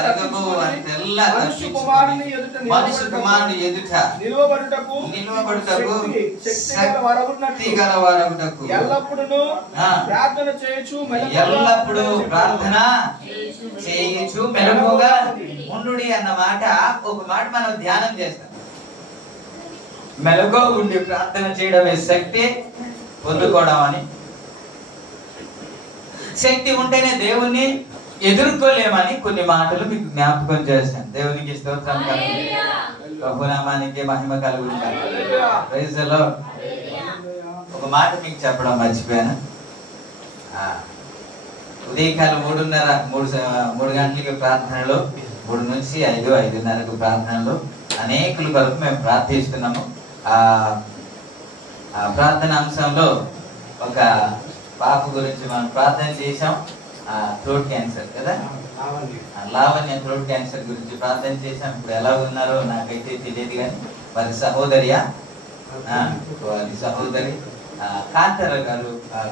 మనుష్య కుమారుని ఎదుట నిలువబడుటకు శక్తి గలవారగుటకు ఎల్లప్పుడూ ప్రార్థన చేయుచు మెలకువగా ఉండుడి అన్న మాట ఒక మాట మనం ధ్యానం చేస్తాం. మెలకువ ఉండి ప్రార్థన చేయడమే శక్తి పొందుకోవడం అని. శక్తి ఉంటేనే దేవుణ్ణి ఎదుర్కోలేమని కొన్ని మాటలు మీకు జ్ఞాపకం చేశాను. దేవునికి స్తోత్రం కలుగును, ప్రభునామానికి మహిమ కలుగును. Praise the Lord. ఒక మాట మీకు చెప్పడం మర్చిపోయాను. ఉదయకాలం 3 గంటలకి ప్రార్థనలు, 3 నుంచి 5, 5:30కు ప్రార్థనలు అనేకుల కొరకు మేము ప్రార్థిస్తున్నాము. ప్రార్థన అంశంలో ఒక పాప గురించి మనం ప్రార్థన చేశాం. థ్రోట్ క్యాన్సర్ కదా, లావణ్య థ్రోట్ క్యాన్సర్ గురించి ప్రార్థన చేశాం. ఇప్పుడు ఎలా ఉన్నారో నాకైతే తెలియదు, కానీ వారి సహోదరి కాంతార గారు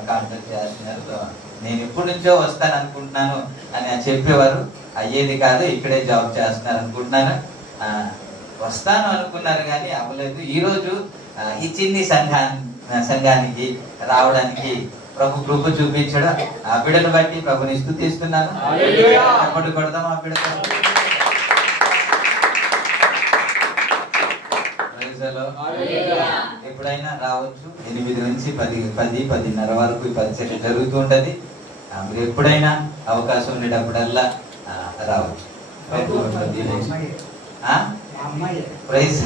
కాంటాక్ట్ చేస్తున్నారు. నేను ఎప్పటి నుంచో వస్తాను అనుకుంటున్నాను అని చెప్పేవారు. అయ్యేది కాదు, ఇక్కడే జాబ్ చేస్తున్నారు అనుకుంటున్నాను. వస్తాను అనుకున్నారు కానీ అవ్వలేదు. ఈరోజు ఈ చిన్ని సంఘానికి రావడానికి ప్రభు కృప చూపించాడు. ఆ బిడ్డను బట్టి ప్రభుని స్తుతిస్తున్నాను. అప్పటి కొడదాం ఆ బిడ్డ. ఎప్పుడైనా రావచ్చు. 8 నుంచి 10:30 వరకు ఈ పరిచర్య జరుగుతూ ఉంటది. మీరు ఎప్పుడైనా అవకాశం ఉండేటప్పుడల్లా రావచ్చు. Praise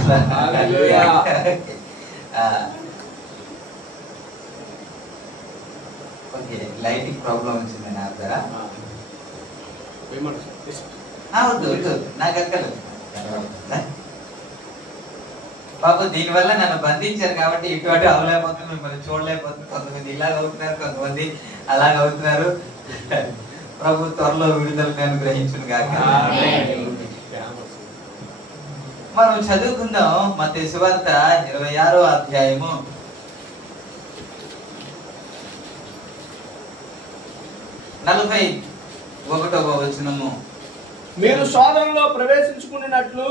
okay. లైటింగ్ ప్రాబ్లం వచ్చింది నా దగ్గర. వద్దు నాకు అక్కర్లేదు బాబు. దీనివల్ల నన్ను బంధించారు కాబట్టి ఇటువంటి అవ్వలేకపోతుంది, మిమ్మల్ని చూడలేకపోతుంది. కొంతమంది ఇలాగ అవుతున్నారు, కొంతమంది అలాగ అవుతున్నారు. ప్రభు త్వరలో విడుదలను అనుగ్రహించును గాక. మనం చదువుకుందాం మత్తయి సువార్త 26వ అధ్యాయము 41వ వచనము. మీరు శోధనలో ప్రవేశించుకున్నట్లు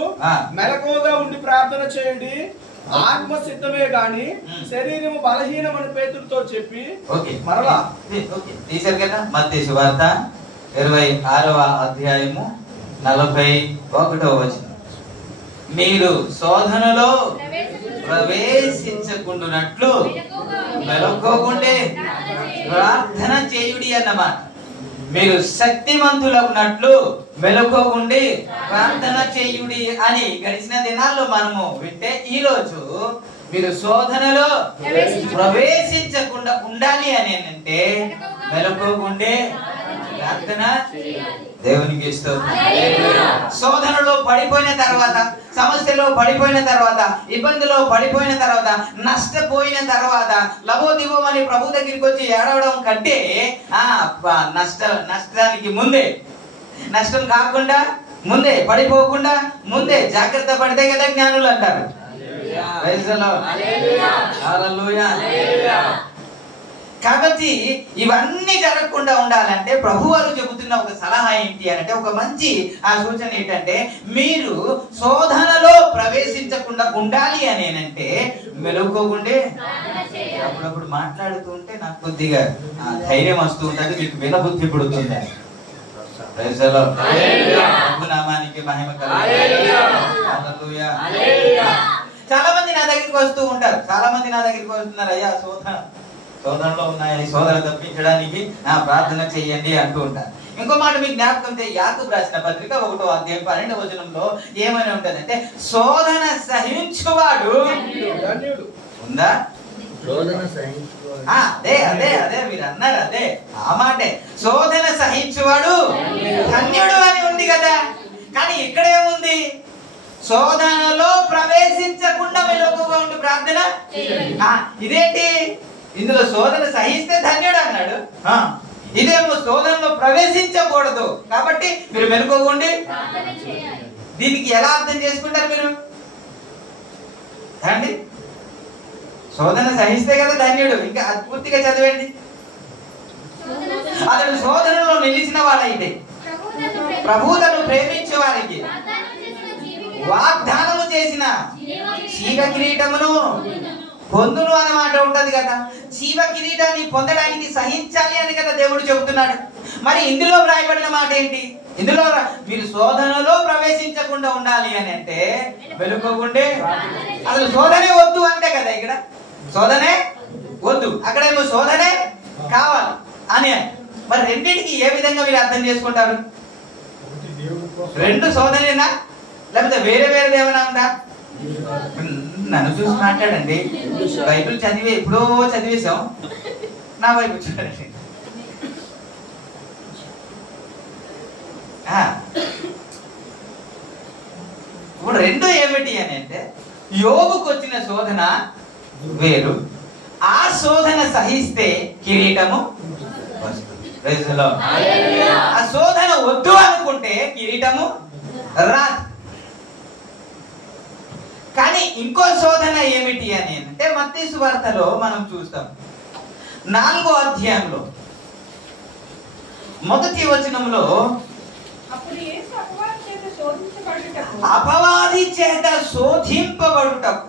మెలకువగా ఉండి ప్రార్థన చేయండి. ఆత్మ సిద్ధమే గాని శరీరము బలహీనమని పేతురుతో చెప్పి మరలా తీశారు కదా. మత్తయి సువార్త 26వ అధ్యాయము 41వ వచనం. మీరు శోధనలో ప్రవేశించకుండునట్లు మెలకువగుండి ప్రార్థన చేయుడి అన్నమాట. మీరు శక్తిమంతులగునట్లు మెలకువగుండి ప్రార్థన చేయుడి అని గడిచిన దినాల్లో మనము వింటే, ఈ రోజు మీరు శోధనలో ప్రవేశించకుండా ఉండాలి అని అంటే మెలకువగుండి ప్రార్థన. దేవునికి స్తోత్రం. శోధనలో పడిపోయిన తర్వాత, సమస్యలో పడిపోయిన తర్వాత, ఇబ్బందిలో పడిపోయిన తర్వాత, నష్టపోయిన తర్వాత లబోదిబోమని ప్రభు దగ్గరికి వచ్చి ఏడవడం కంటే నష్టానికి ముందే, నష్టం కాకుండా ముందే, పడిపోకుండా ముందే జాగ్రత్త పడితే కదా జ్ఞానులు అంటారు. కాబట్టి ఇవన్నీ జరగకుండా ఉండాలంటే ప్రభు వారు చెబుతున్న ఒక సలహా ఏంటి అంటే, ఒక మంచి సూచన ఏంటంటే, మీరు శోధనలో ప్రవేశించకుండా ఉండాలి అని అంటే మెలుకోకుండే. అప్పుడప్పుడు మాట్లాడుతూ ఉంటే నాకు కొద్దిగా ధైర్యం వస్తూ ఉంటుంది, మీకు వినబుద్ధి పుడుతుంది. నామానికి మహిమ కలుగును. చాలా మంది నా దగ్గరికి వస్తూ ఉంటారు, చాలా మంది నా దగ్గరికి వస్తున్నారు. అయ్యా శోధనలో ఉన్నాయి, శోధన తప్పించడానికి ప్రార్థన చెయ్యండి అంటూ ఉంటారు. ఇంకో మాట మీకు జ్ఞాపకం, యాకోబు రాసిన పత్రిక 1వ అధ్యాయం 12వ వచనంలో ఏమని ఉంటదంటే, శోధన సహించువాడు ఉందా? అదే అదే అదే మీరు అన్నారు, అదే ఆ మాటే. శోధన సహించువాడు ధన్యుడు అని ఉంది కదా. కానీ ఇక్కడేముంది? శోధనలో ప్రవేశించకుండా మెలకువగా ఉండి ప్రార్థన. ఇదేంటి? ఇందులో శోధన సహిస్తే ధన్యుడు అన్నాడు, ఇదేమో శోధనలో ప్రవేశించకూడదు కాబట్టి మీరు మెలకువగా. దీనికి ఎలా అర్థం చేసుకుంటారు మీరు? అండి, శోధన సహిస్తే కదా ధన్యుడు. ఇంకా పూర్తిగా చదవండి. అతడు శోధనలో నిలిచిన వాడైతే ప్రభువులను ప్రేమించే వారికి వాగ్దానము చేసిన జీవ కిరీటమును పొందును అనే మాట ఉంటది కదా. జీవ కిరీటాన్ని పొందడానికి సహించాలి అని కదా దేవుడు చెబుతున్నాడు. మరి ఇందులో వ్రాయబడిన మాట ఏంటి? ఇందులో మీరు శోధనలో ప్రవేశించకుండా ఉండాలి అని అంటే వెలుకోకుండే అసలు శోధనే వద్దు అంటే కదా. ఇక్కడ శోధనే వద్దు, అక్కడేమో శోధనే కావాలి అని. మరి రెండింటికి ఏ విధంగా మీరు అర్థం చేసుకుంటారు? రెండు శోధనేనా లేకపోతే వేరే వేరేది ఏమైనా ఉందా? నన్ను చూసి మాట్లాడండి. బైబిల్ ఎప్పుడో చదివేశాం, నా వైపు చూడండి. ఇప్పుడు రెండు ఏమిటి అని అంటే, యోబుకు వచ్చిన శోధన వేరు, ఆ శోధన సహిస్తే కిరీటము వస్తుంది. ఆ శోధన వద్దు అనుకుంటే కిరీటము రాదు. కానీ ఇంకో శోధన ఏమిటి అని అంటే మత్తయి సువార్తలో మనం చూస్తాం 4వ అధ్యాయంలో 1వ వచనంలో అపవాది చేత శోధింపబడుటకు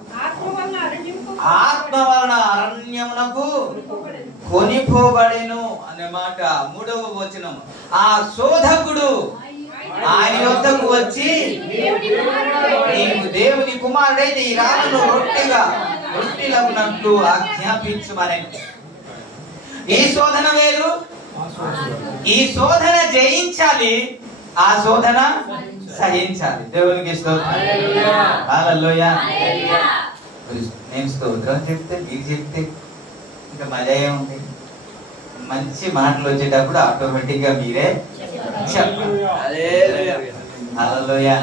ఆత్మ వలన అరణ్యమునకు కొనిపోబడెను అనే మాట 3వ వచనం. ఆ శోధకుడు ఆయన యొద్దకు వచ్చి, నీవు దేవుని కుమారుడైతే ఈ రాళ్ళను రొట్టెలగునట్లు ఆజ్ఞాపించుమని. ఈ శోధన వేరు, ఈ శోధన జయించాలి, ఆ శోధన సహించాలి. దేవునికి స్తోత్రం, హల్లెలూయా. నేను స్తోత్రం చెప్తే మీరు చెప్తే ఇంకా మజా ఏముంది? మంచి మాటలు వచ్చేటప్పుడు ఆటోమేటిక్ గా మీరే చెప్పాలి. హల్లెలూయా.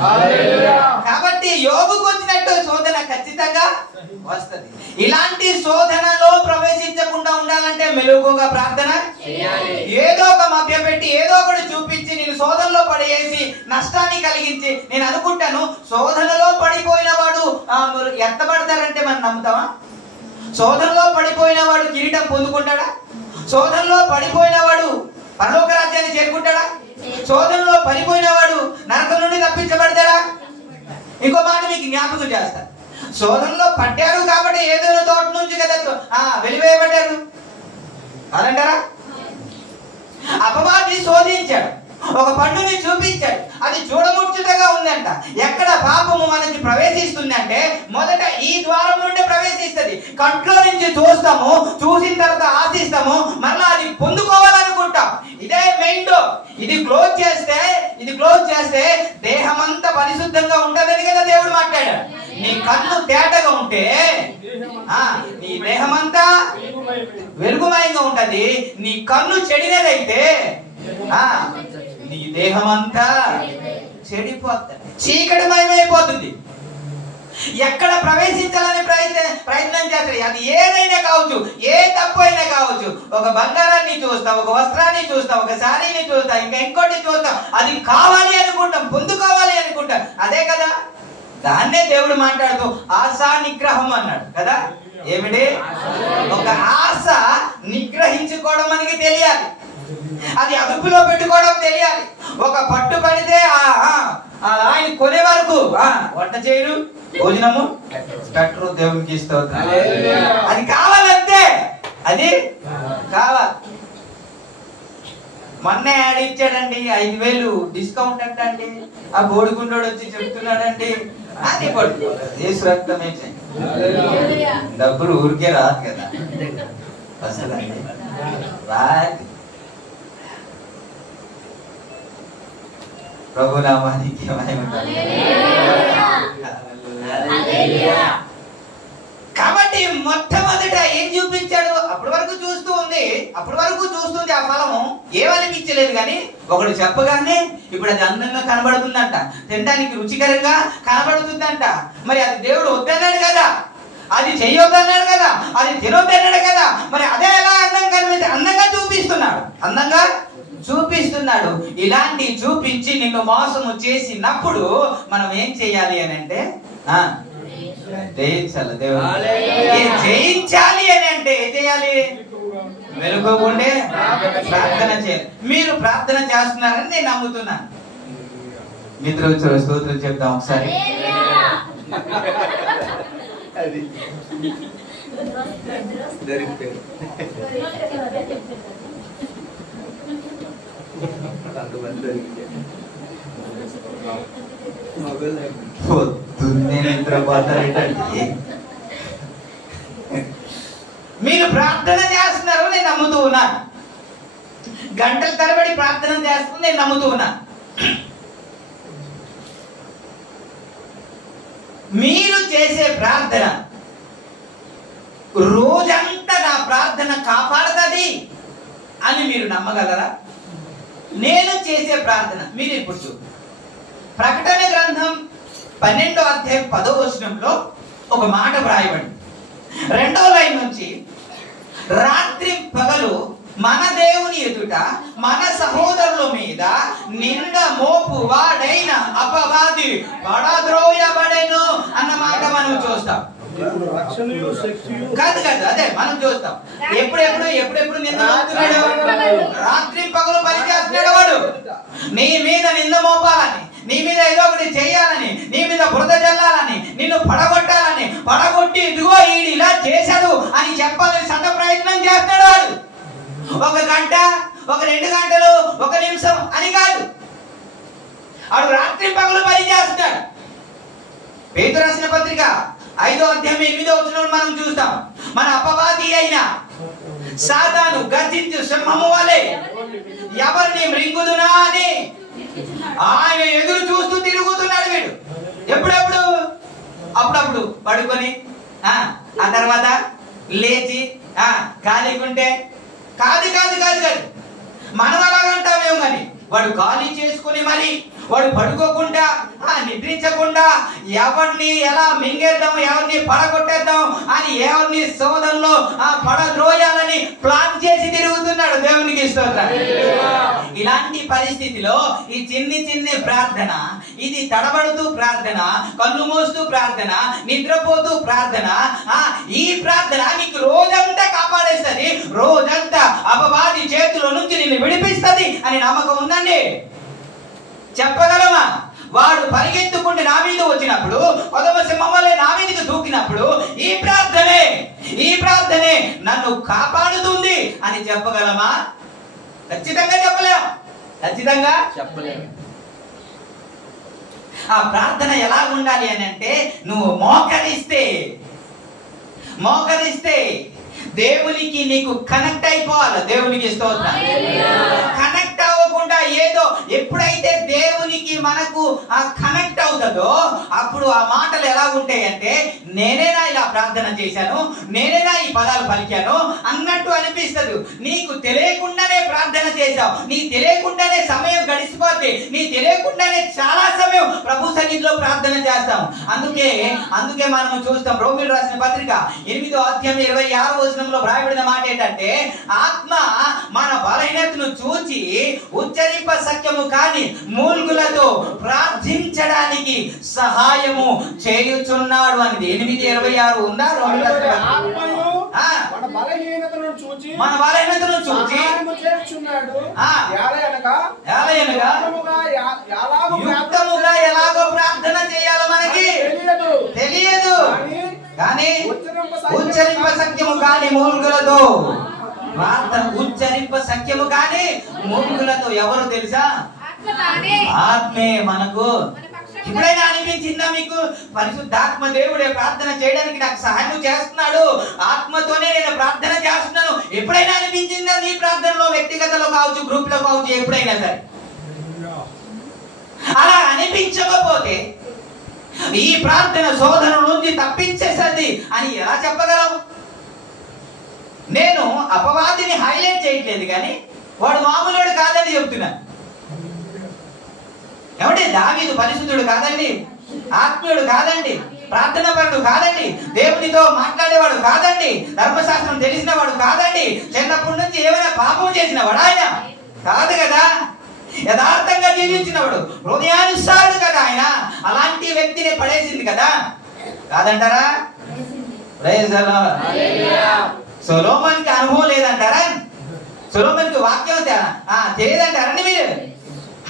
కాబట్టి యోబుకు వచ్చినట్టు శోధన ఖచ్చితంగా వస్తది. ఇలాంటి శోధనలో ప్రవేశించకుండా ఉండాలంటే మెలకువగా ప్రార్థన చేయాలి. ఏదో ఒక మభ్య పెట్టి ఏదో ఒకటి చూపించి నేను శోధనలో పడేసి నష్టాన్ని కలిగించి, నేను అనుకుంటాను శోధనలో పడిపోయిన వాడు ఎత్తబడతారంటే మనం నమ్ముతామా? శోధనలో పడిపోయిన వాడు కిరీటం పొందుకుంటాడా? శోధనలో పడిపోయిన వాడు పరలోక రాజ్యాన్ని చేరుకుంటాడా? శోధనలో పడిపోయిన వాడు నరకం నుండి తప్పించబడతాడా? ఇంకో మాట మీకు జ్ఞాపకం చేస్తా. శోధనలో పడ్డారు కాబట్టి ఏదో తోట నుంచి కదా వెలివేయబడ్డారు అదంటారా? అపవాది శోధించాడు, ఒక పండుని చూపించాడు, అది చూడముచ్చటగా ఉందంట. ఎక్కడ పాపము మనకి ప్రవేశిస్తుంది అంటే మొదట ఈ ద్వారం నుండి ప్రవేశిస్తుంది. కంట్లో నుంచి చూస్తాము, చూసిన తర్వాత ఆశిస్తాము, మళ్ళీ అది పొందుకోవాలనుకుంటాం. ఇదే మెయిన్ డోర్. ఇది క్లోజ్ చేస్తే దేహం అంతా పరిశుద్ధంగా ఉంటదని కదా దేవుడు మాట్లాడాడు. నీ కన్ను తేటగా ఉంటే నీ దేహం అంతా వెలుగుమయంగా ఉంటది. నీ కన్ను చెడినదైతే నీ దేహం అంతా చెడిపోతుంది, చీకటిమయమైపోతుంది. ఎక్కడ ప్రవేశించాలని ప్రయత్నం చేస్తాడు. అది ఏదైనా కావచ్చు, ఏ తప్పు అయినా కావచ్చు. ఒక బంగారాన్ని చూస్తాం, ఒక వస్త్రాన్ని చూస్తాం, ఒక శారీని చూస్తాం, ఇంకా ఇంకోటి చూస్తాం. అది కావాలి అనుకుంటాం, పొందుకోవాలి అనుకుంటాం. అదే కదా దాన్నే దేవుడు మాట్లాడుతూ ఆశా నిగ్రహం అన్నాడు కదా. ఏమిటి? ఒక ఆశ నిగ్రహించుకోవడం మనకి తెలియాలి, అది అదుపులో పెట్టుకోవడం తెలియాలి. ఒక పట్టు పడితే ఆయన కొనే వరకు వంట చేయరు, భోజనము పెట్టరు. దేవునికి స్తోత్రం. అది కావాలంతే, అది కావాలి. మొన్న యాడ్ ఇచ్చాడండి 5,000 డిస్కౌంట్ అంటండి. ఆ బోడిగుండోడు వచ్చి చెప్తున్నాడండి, అది యేసు రక్తమే డబ్బులు ఊరికే రాదు కదా అసలు రాదు. ప్రభు నామానికి మహిమ. కాబట్టి మొట్టమొదట ఏం చూపించాడు? అప్పటి వరకు చూస్తుంది ఆ ఫలము ఏమనిపించలేదు, కానీ ఒకడు చెప్పగానే ఇప్పుడు అది అందంగా కనబడుతుందంట, తినడానికి రుచికరంగా కనబడుతుందంట. మరి అది దేవుడు వద్దన్నాడు కదా, అది చెయ్యొద్దన్నాడు కదా, అది తినొద్దన్నాడు కదా. మరి అదే ఎలా అందంగా చూపిస్తున్నాడు. ఇలాంటి చూపించి నిన్ను మోసము చేసినప్పుడు మనం ఏం చేయాలి అని అంటే జయించాలి. దేవుడు జయించాలి అని అంటే ఏం చేయాలి? వెలుగుండే ప్రార్థన చేయాలి. మీరు ప్రార్థన చేస్తున్నారని నేను నమ్ముతున్నాను. మిత్రులు స్తోత్రం చెప్దాం ఒకసారి. పొద్దున్నే నిద్రపోతారేటండి. మీరు ప్రార్థన చేస్తున్నారు, నేను నమ్ముతూ ఉన్నాను. గంటల తరబడి ప్రార్థన చేస్తున్నా, నేను నమ్ముతూ ఉన్నాను. మీరు చేసే ప్రార్థన రోజంతా నా ప్రార్థన కాపాడుతుంది అని మీరు నమ్మగలరా? నేను చేసే ప్రార్థన మీరు ఇప్పుడు చూడు. ప్రకటన గ్రంథం 12వ అధ్యాయం 10వ వచనంలో ఒక మాట వ్రాయబడింది. 2వ లైన్ నుంచి, రాత్రి పగలు మన దేవుని ఎదుట మన సహోదరుల మీద నింద మోపు వాడైన అపవాది పడద్రోయబడెను అన్న మాట మనం చూస్తాం. కాదు కాదు, అదే మనం చూస్తాం. ఎప్పుడెప్పుడు నింద మోపుతున్నాడు? రాత్రి పగలు పని చేస్తున్నాడు వాడు. నీ మీద నింద మోపాలని, నీ మీద ఏదో ఒకటి చేయాలని, నీ మీద బురద చల్లాలని, నిన్ను పడగొట్టాలని, పడగొట్టి ఇదిగో ఈడు ఇలా చేశాడు అని చెప్పాలని సత ప్రయత్నం చేస్తున్నాడు వాడు. 1 గంట, 2 గంటలు, 1 నిమిషం అని కాదు, వాడు రాత్రి పగలు పని చేస్తున్నాడు. పేతురు రాసిన పత్రిక 5వ అధ్యాయం 8వ వచనం మనం చూస్తాం. మన అపవాది అయిన సాతాను గర్జించు సింహము వలె ఎవరిని మృంగుదునా అని ఆయన ఎదురు చూస్తూ తిరుగుతున్నాడు వీడు. ఎప్పుడప్పుడు అప్పుడప్పుడు పడుకొని ఆ తర్వాత లేచి ఖాళీకుంటే కాదు కాదు కాదు కాదు మనం అలాగంటామేమో కానీ వాడు ఖాళీ చేసుకుని మరి వాడు పడుకోకుండా నిద్రించకుండా ఎవరిని ఎలా మింగేద్దాం, ఎవరిని పడగొట్టేద్దాం అని, ఎవరిని శోధనలో పడద్రోయాలని ప్లాన్ చేసి తిరుగుతున్నాడు. దేవునికి స్తోత్రం. ఇలాంటి పరిస్థితిలో ఈ చిన్ని ప్రార్థన, ఇది తడబడుతూ ప్రార్థన, కళ్ళు మోస్తూ ప్రార్థన, నిద్రపోతూ ప్రార్థన, ఈ ప్రార్థన నీకు రోజంతా కాపాడేస్తుంది, రోజంతా అపవాది చేతిలో నుంచి నిన్ను విడిపిస్తుంది అని నమ్మకం ఉందండి. చెప్పగలమా? వాడు పరిగెత్తుకుంటే నా మీద వచ్చినప్పుడు, కొదమ సింహంవలే నా మీదకి దూకినప్పుడు ఈ ప్రార్థనే నన్ను కాపాడుతుంది అని చెప్పగలమా? ఖచ్చితంగా చెప్పలేం. ఖచ్చితంగా చెప్పలేము. ఆ ప్రార్థన ఎలా ఉండాలి అని అంటే, నువ్వు మోకరిస్తే దేవునికి నీకు కనెక్ట్ అయిపోవాలి. దేవునికి స్తోత్రం. కనెక్ట్ అవ్వకుండా ఏదో, ఎప్పుడైతే దేవునికి మనకు ఆ కనెక్ట్ అవుతుందో అప్పుడు ఆ మాటలు ఎలా ఉంటాయి అంటే, నేనేనా ఇలా ప్రార్థన చేశాను, నేనేనా ఈ పదాలు పలికాను అన్నట్టు అనిపిస్తుంది. నీకు తెలియకుండానే ప్రార్థన చేశావు, నీకు తెలియకుండానే సమయం గడిచిపోతే, నీకు తెలియకుండానే చాలా సమయం ప్రభు సన్నిధిలో ప్రార్థన చేస్తాం. అందుకే మనం చూస్తాం. రోమీయులకు రాసిన పత్రిక 8వ అధ్యాయం 26వ వచనంలో వ్రాయబడిన మాట ఏంటంటే, ఆత్మ మన బలహీనతను చూచి ఉచ్చరింప సఖ్యము కాని మూల్గులతో ప్రార్థించడానికి సహాయము చేయుచున్నాడు అనేది. 8:26 ఉందా? మన బలహీనతను చూచి యుక్తముగా ఎలాగో ప్రార్థన చేయాలో మనకి తెలియదు, కానీ ఉచ్చరింప సఖ్యము కాని మూల్గులతో ప్రార్థన, ఉచ్చరింప సఖ్యము కాని మూల్గులతో. ఎవరు తెలుసా? ఆత్మే మనకు. ఎప్పుడైనా అనిపించిందా మీకు, పరిశుద్ధాత్మ దేవుడే ప్రార్థన చేయడానికి నాకు సహాయం చేస్తున్నాడు, ఆత్మతోనే నేను ప్రార్థన చేస్తున్నాను? ఎప్పుడైనా అనిపించిందా? నీ ప్రార్థనలో, వ్యక్తిగతలో కావచ్చు, గ్రూప్ లో కావచ్చు, ఎప్పుడైనా సరే అలా అనిపించకపోతే ఈ ప్రార్థన శోధన నుంచి తప్పించేస్తుంది అని ఎలా చెప్పగలం? నేను అపవాదిని హైలైట్ చేయట్లేదు, కానీ వాడు మామూలుడు కాదని చెప్తున్నాను. ఏమంటే దావీదు పరిశుద్ధుడు కాదండి, ఆత్మీయుడు కాదండి, ప్రార్థనాపరుడు కాదండి, దేవునితో మాట్లాడేవాడు కాదండి, ధర్మశాస్త్రం తెలిసిన వాడు కాదండి, చిన్నప్పటి నుంచి ఏమైనా పాపం చేసిన వాడు ఆయన కాదు కదా, యథార్థంగా జీవించినవాడు, హృదయానుసారుడు కదా ఆయన. అలాంటి వ్యక్తిని పడేసింది కదా, కాదంటారా? సొలొమోనుకి అనుభవం లేదంటారా? సొలొమోనుకి వాక్యం తెలియదంటారండి మీరు?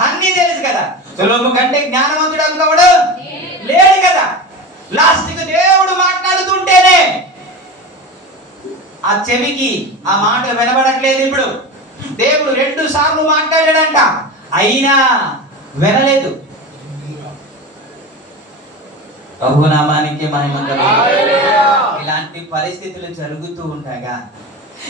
అన్నీ తెలుసు కదా. సులోము కంటే జ్ఞానవంతుడు అనుకోవడు లేడు కదా. లాస్ట్ కి దేవుడు మాట్లాడుతుంటేనే ఆ చెవికి ఆ మాట వినబడట్లేదు. ఇప్పుడు దేవుడు 2 సార్లు మాట్లాడాడంట, అయినా వినలేదు. ప్రభునామానికి మహిమ కలుగుగాక. ఇలాంటి పరిస్థితులు జరుగుతూ ఉండగా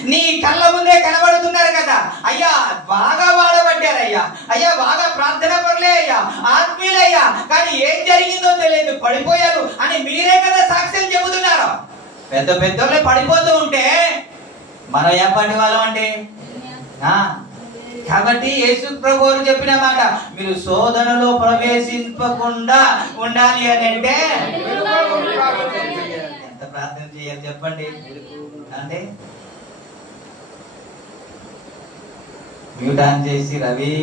నీ కళ్ళ ముందే కనబడుతున్నారు కదా, అయ్యా బాగా వాడబడ్డారయ్యా, అయ్యా బాగా ప్రార్థన పడలే అయ్యా, ఆత్మీయులయ్యా, కానీ ఏం జరిగిందో తెలియదు, పడిపోయారు అని మీరే కదా సాక్ష్యం చెబుతున్నారు. పెద్ద పెద్దోళ్ళే పడిపోతూ ఉంటే మనం ఏం పడి వాళ్ళం అంటే. కాబట్టి యేసు ప్రభువు చెప్పిన మాట, మీరు శోధనలో ప్రవేశింపకుండా ఉండాలి అని అంటే ఎంత ప్రార్థన చేయాలి చెప్పండి. అంటే మ్యూట్ ఆన్ చేసి రవి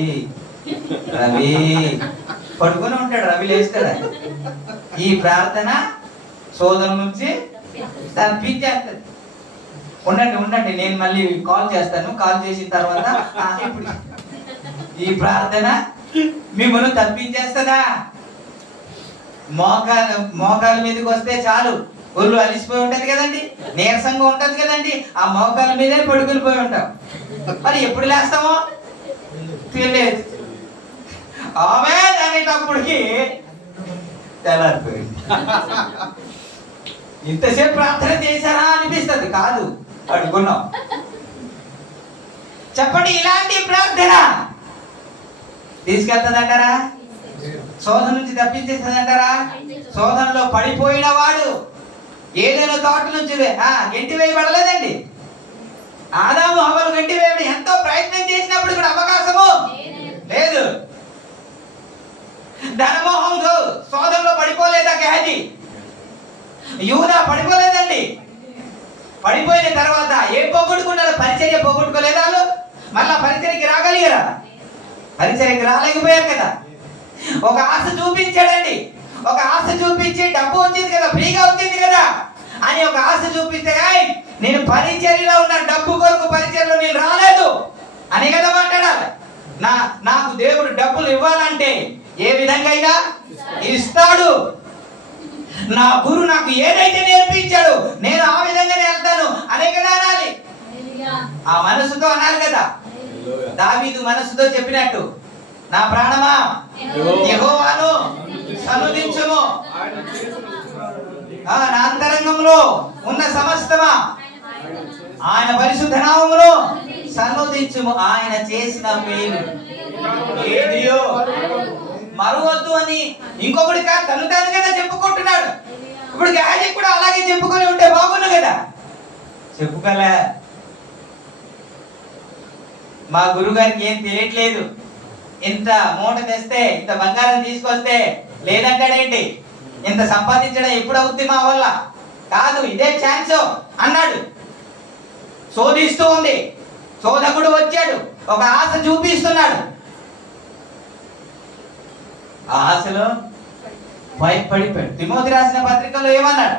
రవి పడుకొని ఉంటాడు, రవి లేస్తాడు. ఈ ప్రార్థన శోధన నుంచి తప్పించేస్తుంది. ఉండండి నేను మళ్ళీ కాల్ చేస్తాను. కాల్ చేసిన తర్వాత ఇప్పుడు ఈ ప్రార్థన మిమ్మల్ని తప్పించేస్తుందా? మోకాల మీదకి వస్తే చాలు, ఒళ్ళు అలిసిపోయి ఉంటది కదండి, నీరసంగా ఉంటది కదండి, ఆ మోకాల మీదే పడుకుని పోయి ఉంటాం. మరి ఎప్పుడు లేస్తామో తెలియదు. ఆమేన్ అనేటప్పటికి తెల్లారిపోయింది. ఇంతసేపు ప్రార్థన చేశారా అనిపిస్తుంది. కాదు, అడుగున్నాం. చెప్పండి, ఇలాంటి ప్రార్థన తీసుకెళ్తుందంటారా? శోధన నుంచి తప్పించేస్తుందంటారా? శోధనలో పడిపోయిన వాడు ఏదైనా తోట నుంచి గెంటి వేయబడలేదండి. ఆదాము హవ్వలు గెంటి వేయడం ఎంతో ప్రయత్నం చేసినప్పుడు కూడా అవకాశము లేదు. ధనమోహంతో శోధనలో పడిపోలేదా గెహజీ? యూదా పడిపోలేదండి. పడిపోయిన తర్వాత ఏం పోగొట్టుకున్నారు? పరిచర్య పోగొట్టుకోలేదా? మళ్ళా పరిచర్యకి రాగలిగారా? పరిచర్యకి రాలేకపోయారు కదా. ఒక ఆశ చూపించాడండి, ఒక ఆశ చూపించి డబ్బు వచ్చింది కదా, ఫ్రీగా వచ్చింది కదా అని ఒక ఆశ చూపిస్తే, నేను పరిచర్యలో ఉన్న డబ్బు కొరకు పరిచర్యలో నేను రాలేదు అని కదా మాట్లాడాలి. నాకు దేవుడు డబ్బులు ఇవ్వాలంటే ఏ విధంగా అయినా ఇస్తాడు. నా గురు నాకు ఏదైతే నేర్పించాడు నేను ఆ విధంగానే వెళ్తాను అనే కదా అనాలి. ఆ మనసుతో అనాలి కదా. దావీదు మనసుతో చెప్పినట్టు, నా ప్రాణమా యెహోవాను సన్నుతించుము, నా అంతరంగంలో ఉన్న సమస్తమా ఆయన పరిశుద్ధ నామమును సన్నుతించుము. ఆయన చేసిన మేలు ఏదియో మరువద్దు అని ఇంకొకటి కాదు, తను కదా చెప్పుకుంటున్నాడు. ఇప్పుడు గెహజీ కూడా అలాగే చెప్పుకొని ఉంటే బాగుండు కదా. చెప్పుకోలే. మా గురువు గారికి ఏం తెలియట్లేదు, ఇంత మూట తెస్తే ఇంత బంగారం తీసుకొస్తే లేదంటాడేంటి, ఇంత సంపాదించడం ఎప్పుడు అవుద్ది మా వల్ల కాదు, ఇదే ఛాన్స్ అన్నాడు. శోధిస్తూ ఉంది. శోధకుడు వచ్చాడు, ఒక ఆశ చూపిస్తున్నాడు. ఆ ఆశలో పడిపోయాడు. తిమోతి రాసిన పత్రికలో ఏమన్నాడు?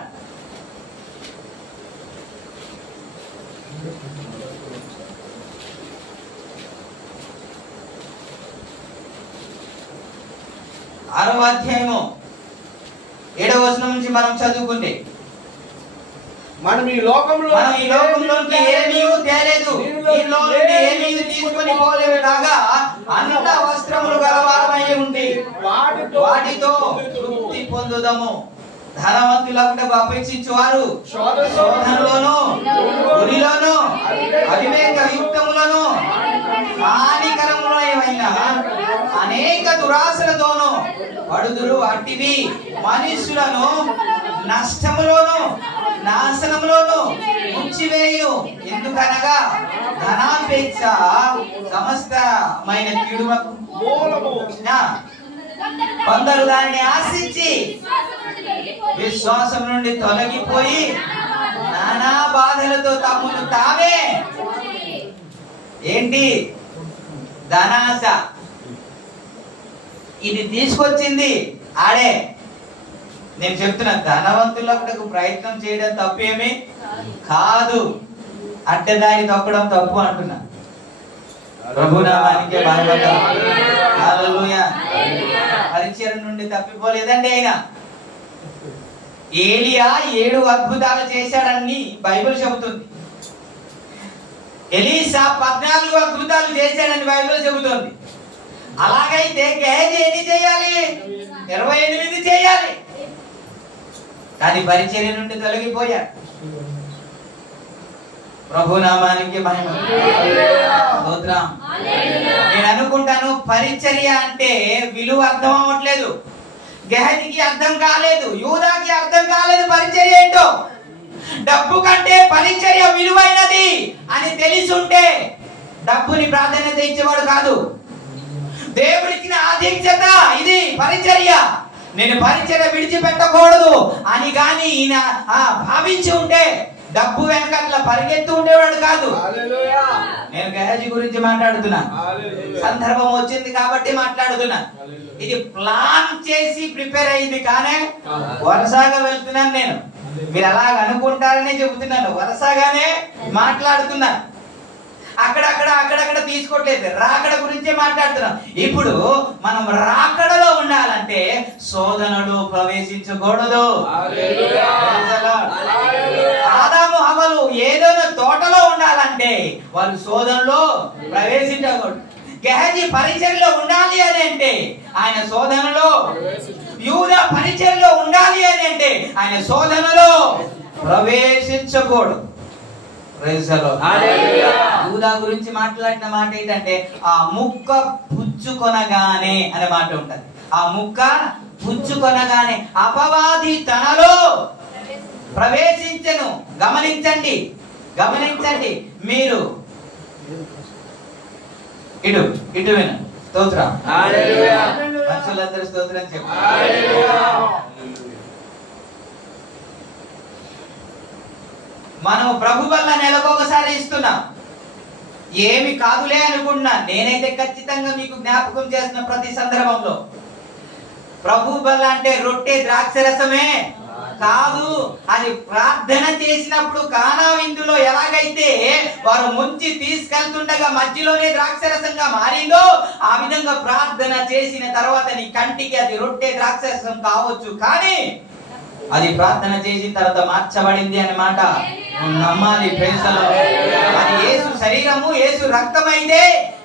ఆరవ అధ్యాయము 7వ వచనం నుంచి మనం చదువుకుంటే, మనం ఈ లోకంలోకి ఏమీ తేలేదు, దీనిలో నుండి ఏమీ తీసుకొని పోలేవు కాగా అంత వస్త్రములు గలవారమై ఉండి వాటితో తృప్తి పొందుదము. ధనవంతులకు అపేక్షించువారు శోధనలోను గురిలోను అవివేక యుక్తములను హానికరములైన అనేక దురాశలతోను పడుదురు. అట్టివి మనుషులను నష్టములోను నాశనములోను ముంచివేయు. ఎందుకనగా ధనాపేక్ష సమస్తమైన కీడులకు మూలము. కొందరు దానిని ఆశించి విశ్వాసం నుండి తొలగిపోయి నానా బాధలతో తమను తామే ఏంటి ధనాశ ఇది తీసుకొచ్చింది ఆడే. నేను చెప్తున్నా, ధనవంతులకు ప్రయత్నం చేయడం తప్పేమీ కాదు, అడ్డదారి తొక్కడం తప్పు అంటున్నా. ప్రభునామానికి హల్లెలూయా. నుండి తప్పిపోలేదండి ఆయన. ఏలియా 7 అద్భుతాలు చేశాడని బైబిల్ చెబుతుంది. ఎలీషా 14 అద్భుతాలు చేశాడని బైబిల్ చెబుతుంది. అలాగైతే గేహజీ ఎన్ని చేయాలి? 28 చేయాలి. కానీ పరిచర్య నుండి తొలగిపోయాడు. ప్రభునామానికి మహిమ. స్తోత్రం. నేను అనుకుంటాను పరిచర్య అంటే విలువ అర్థం అవ్వట్లేదు. గెహజీకి అర్థం కాలేదు, యూదాకి అర్థం కాలేదు పరిచర్య ఏంటో. డబ్బు కంటే పరిచర్య విలువైనది అని తెలిసి ఉంటే డబ్బుని ప్రాధాన్యత ఇచ్చేవాడు కాదు. దేవుడిచ్చిన ఆధిక్యత ఇది పరిచర్య, నేను పరిచర్య విడిచిపెట్టకూడదు అని గాని ఈయన భావించి ఉంటే డబ్బు వెనక అట్లా పరిగెత్తు ఉండేవాడు కాదు. నేను గెహజీ గురించి మాట్లాడుతున్నా, సందర్భం వచ్చింది కాబట్టి మాట్లాడుతున్నా. ఇది ప్లాన్ చేసి ప్రిపేర్ అయింది కానీ వరుసగా వెళ్తున్నాను నేను. మీరు అలాగ అనుకుంటారనే చెబుతున్నాను, వరుసగానే మాట్లాడుతున్నాను. అక్కడక్కడ తీసుకోవట్లేదు, రాకడ గురించే మాట్లాడుతున్నాం. ఇప్పుడు మనం రాకడలో ఉండాలంటే శోధనలు ప్రవేశించకూడదు. ఆదాము హవ్వలు ఏదైనా తోటలో ఉండాలంటే వాళ్ళు శోధనలో ప్రవేశించకూడదు. గెహజీ పరిచర్యలో ఉండాలి అని అంటే ఆయన శోధనలో, యూదా పరిచర్యలో ఉండాలి అని అంటే ఆయన శోధనలో ప్రవేశించకూడదు. యూదా గురించి మాట్లాడిన మాట ఏంటంటే ఆ ముక్క పుచ్చుకొనగానే అనే మాట ఉంటది. ఆ ముక్క పుచ్చుకొనగానే అపవాది తనలో ప్రవేశించెను. గమనించండి, గమనించండి. మీరు ఇటు ఇటు విను. స్తోత్రం. మనుషులందరూ స్తోత్రం చెప్పు. మనం ప్రభు వల్ల నెలకొకసారి ఇస్తున్నాం. ఏమి కాదులే అనుకున్నా, నేనైతే ఖచ్చితంగా మీకు జ్ఞాపకం చేసిన ప్రతి సందర్భంలో ప్రభు వల్ల అంటే రొట్టె ద్రాక్షరసమే కాదు. అది ప్రార్థన చేసినప్పుడు కానా విందులో ఎలాగైతే వారు ముంచి తీసుకెళ్తుండగా మధ్యలోనే ద్రాక్షరసంగా మారిందో ఆ విధంగా ప్రార్థన చేసిన తర్వాత నీ కంటికి అది రొట్టె ద్రాక్షరసం కావచ్చు, కానీ అది ప్రార్థన చేసిన తర్వాత మార్చబడింది అన్నమాట. నమ్మాలి. ప్రేసలో అది యేసు శరీరము, యేసు రక్తం అయితే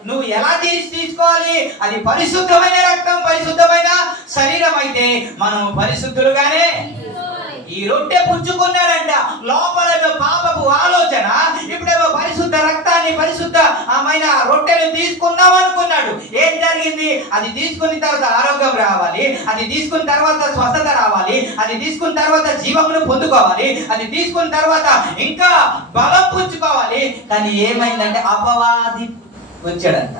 నువ్వు ఎలా తీసుకోవాలి? అది పరిశుద్ధమైన రక్తం, పరిశుద్ధమైన శరీరం అయితే మనం పరిశుద్ధులుగానే. ఈ రొట్టె పుచ్చుకున్నాడంట, లోపల పాపపు ఆలోచన, ఇప్పుడేమో పరిశుద్ధ రక్తాన్ని, పరిశుద్ధమైన రొట్టెను తీసుకుందాం అనుకున్నాడు. ఏం జరిగింది? అది తీసుకున్న తర్వాత ఆరోగ్యం రావాలి, అది తీసుకున్న తర్వాత స్వస్థత రావాలి, అది తీసుకున్న తర్వాత జీవమును పొందుకోవాలి, అది తీసుకున్న తర్వాత ఇంకా బలం పుచ్చుకోవాలి. కానీ ఏమైందంటే అపవాది వచ్చాడంట.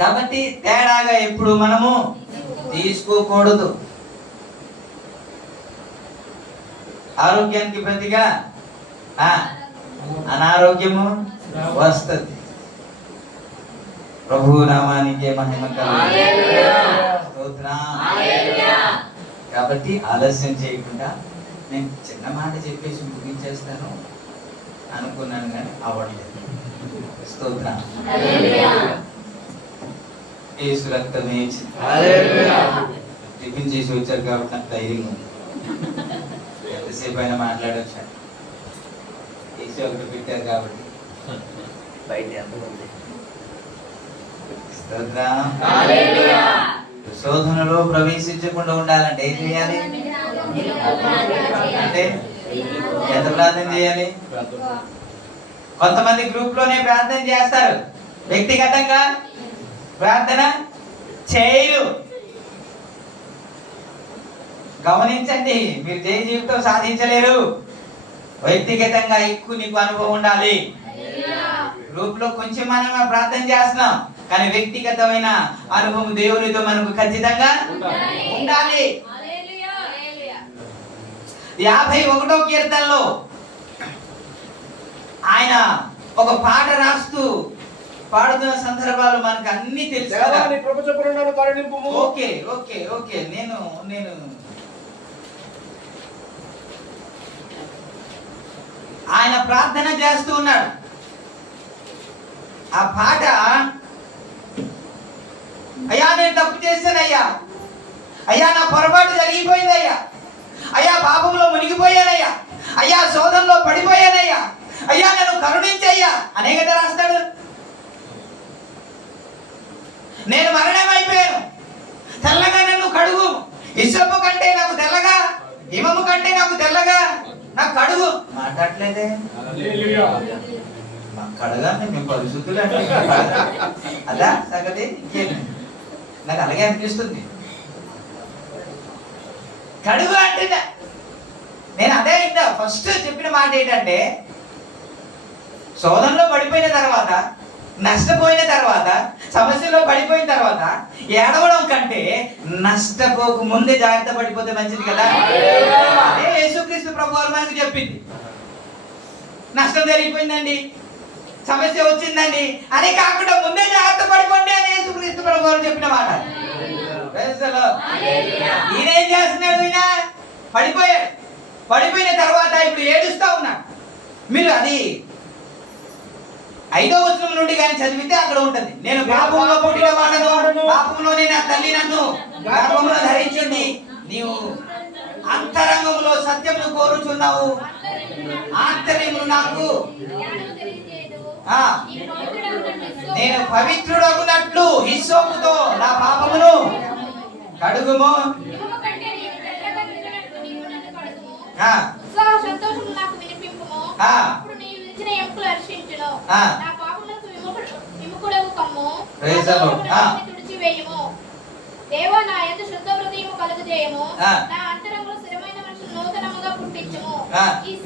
కాబట్టి తేడాగా ఎప్పుడు మనము తీసుకోకూడదు. ఆరోగ్యానికి ప్రతిగా అనారోగ్యము వస్తుంది. ప్రభు నామానికి మహిమ స్తోత్రం. కాబట్టి ఆలస్యం చేయకుండా నేను చిన్న మాట చెప్పేసి ముగించేస్తాను అనుకున్నాను కానీ అవ్వట్లేదు. స్తోత్రం. యేసు రక్తమే టిఫిన్ చేసి వచ్చారు కాబట్టి నాకు ధైర్యంగా ఉంది. ఎంతసేపు అయినా మాట్లాడొచ్చాను. ఏసీ ఒకటి పెట్టారు కాబట్టి బయట ఎంతమంది. శోధనలో ప్రవేశించకుండా ఉండాలంటే ఏం చేయాలి? అంటే ఎంత ప్రార్థన చేయాలి? కొంతమంది గ్రూప్ లోనే ప్రార్థన చేస్తారు, వ్యక్తిగతంగా ప్రార్థన చేయరు. గమనించండి, మీరు జయ జీవితం సాధించలేరు. వ్యక్తిగతంగా ఎక్కువ నీకు అనుభవం ఉండాలి. గ్రూప్ లో కొంచెం మనం ప్రార్థన చేస్తున్నాం, కానీ వ్యక్తిగతమైన అనుభవం దేవునితో మనకు ఖచ్చితంగా ఉండాలి. 51వ కీర్తనలో ఆయన ఒక పాట రాస్తూ పాడుతున్న సందర్భాలు మనకు అన్ని తెలుసు. ఓకే ఓకే ఓకే నేను ఆయన ప్రార్థన చేస్తూ ఉన్నాడు. ఆ పాట అయ్యా నేను తప్పు చేశానయ్యా, అయ్యా నా పొరపాటు జరిగిపోయిందయ్యా, అయ్యా పాపంలో మునిగిపోయానయ్యా, అయ్యా శోధనలో పడిపోయానయ్యా, అయ్యా నన్ను కరుణించయ్యా అనే కదా రాస్తాడు. నేను మరణమైపోయాను, తెల్లగా నన్ను కడుగు, ఇసుపు కంటే నాకు తెల్లగా, హిమము కంటే నాకు తెల్లగా నాకు కడుగు. మాట్లాడలేదే కడగా మేము పరిశుద్ధులు అంటే అదా సంగతి. ఇంకేం నాకు అలాగే అనిపిస్తుంది. కడుగు అంటే నేను అదే ఇంకా ఫస్ట్ చెప్పిన మాట ఏంటంటే, శోధనలో పడిపోయిన తర్వాత, నష్టపోయిన తర్వాత, సమస్యలో పడిపోయిన తర్వాత ఏడవడం కంటే నష్టపోక ముందే జాగ్రత్త పడిపోతే మంచిది కదా. అదే యేసుక్రీస్తు ప్రభువారు మనకు చెప్పింది. నష్టం జరిగిపోయిందండి, సమస్య వచ్చిందండి అని కాకుండా ముందే జాగ్రత్త పడిపోండి అని యేసుక్రీస్తు ప్రభువారు చెప్పిన మాట. ఈయనేం చేస్తున్నాడు? ఈయన పడిపోయాడు, పడిపోయిన తర్వాత ఇప్పుడు ఏడుస్తా ఉన్నాడు. మీరు అది 5వ వచనం నుండి కానీ చదివితే అక్కడ ఉంటుంది. నేను పాపంలో పుట్టిన వాడను, పాపంలోనే నా తల్లి నన్ను గర్భంలో ధరించింది, నీవు అంతరంగంలో సత్యమును కోరుచున్నావు, ఆంతర్యములు నాకు నేను పవిత్రుడగునట్లు హిస్సోపుతో నా పాపమును కడుగుము. దేవా నా యందు శుద్ధ హృదయము కలుగజేయము, నా అంతరంగంలో స్థిరమైన మనసును నూతనముగా పుట్టించుము.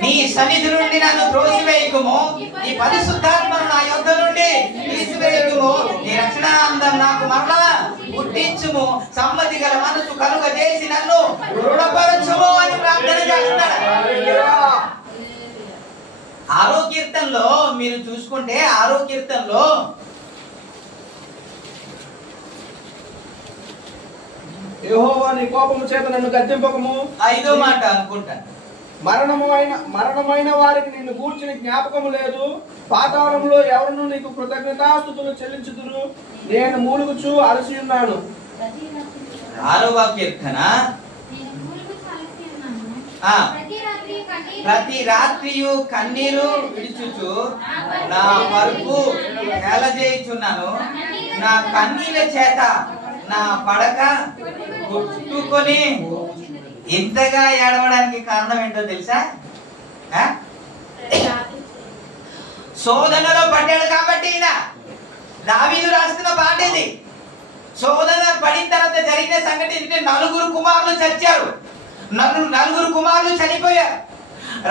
నీ సన్నిధి నుండి నన్ను త్రోసివేయకుము, నీ పరిశుద్ధాత్మను నా యొద్ద నుండి తీసివేయకుము, నీ రక్షణానందం నాకు మరలా పుట్టించుము, సమ్మతి గల మనసు కలుగజేసి నన్ను దృఢపరచుము అని ప్రార్థన చేస్తున్నాడు. 6వ కీర్తనలో మీరు చూసుకుంటే 6వ కీర్తనలో యెహోవా నీ కోపము చేత నన్ను గద్దింపకము, 5వ మాట అనుకుంటాను. మరణమైన వారికి నిన్ను గూర్చిన జ్ఞాపకము లేదు, పాతాళంలో ఎవరును నీకు కృతజ్ఞతాస్తుతులు చెల్లించుదురు, నేను మూలుగుచు అలసి ఉన్నాను. 6వ కీర్తన ప్రతి రాత్రియు కన్నీరు విడుచుచు నా పరుపు నేలజేయుచున్నాను, నా కన్నీల చేత నా పడక గుట్టుకొని. ఇంతగా ఏడవడానికి కారణం ఏంటో తెలుసా? శోధనలో పడ్డాడు కాబట్టి. ఈయన దావీదు రాస్తున్న పాట ఇది. శోధన పడిన తర్వాత జరిగిన సంగతి ఏంటంటే 4 కుమారులు చచ్చారు, 4 కుమారులు చనిపోయారు.